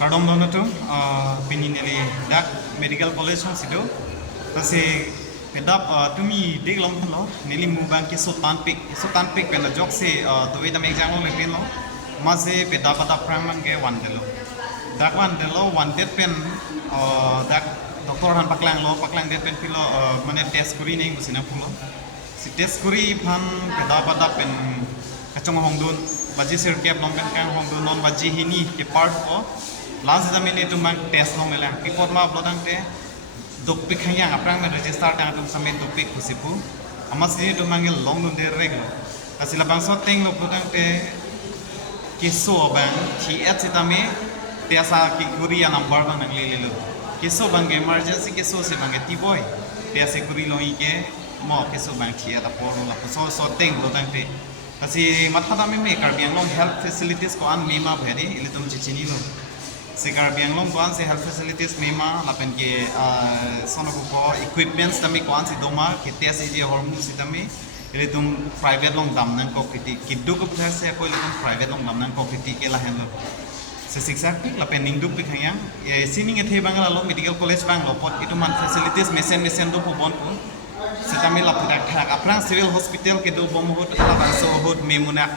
Kardom dono tu pini neli dak medical college hong sido tase pedap tumi dek lom lo neli mubang ki sultan pik pena jok se to ita mek jang lo lepin lo mase pedap pada praman ke wan delo wan det pen dak doktor han paklang det pen pilo mane test kuri nei busina pulo si test kuri phan pedap pada pen kacong hong dun baji sir kep lom pen kang hong dun non baji hini ke part ko last zaman itu mang test long melang pipot ma blodang te dukpik khayang aprang me register tang tum samen dukpik kusipu amas ni tu mangil long dun de reglo asila bang so teng lo blodang te kiso bang ti et sitame te asa ki kuria number bang nang lelo kiso bang emergency kiso se bang ti boy te ase kuri lo ike mo kiso bang ti eta por la so teng blodang te asi matha dami me karbiang long health facilities ko an mema bheri ile tum chichini lo Sekarang biang long kuan se health facilities mema lapen ke sono ko equipments tami kuan si doma ke tes je hormone si tami ele tum private long dam nan ko kiti kiddu ko phar se ko tum private long dam nan ko kiti ke la hen lo se siksak pik lapen Ningdukpik hayang ye sining ethe bangala lo medical college bang lo pot itu man facilities mesen do pobon pu se tami la pudak thak aprang civil hospital ke do bomohut ala bang so hot memuna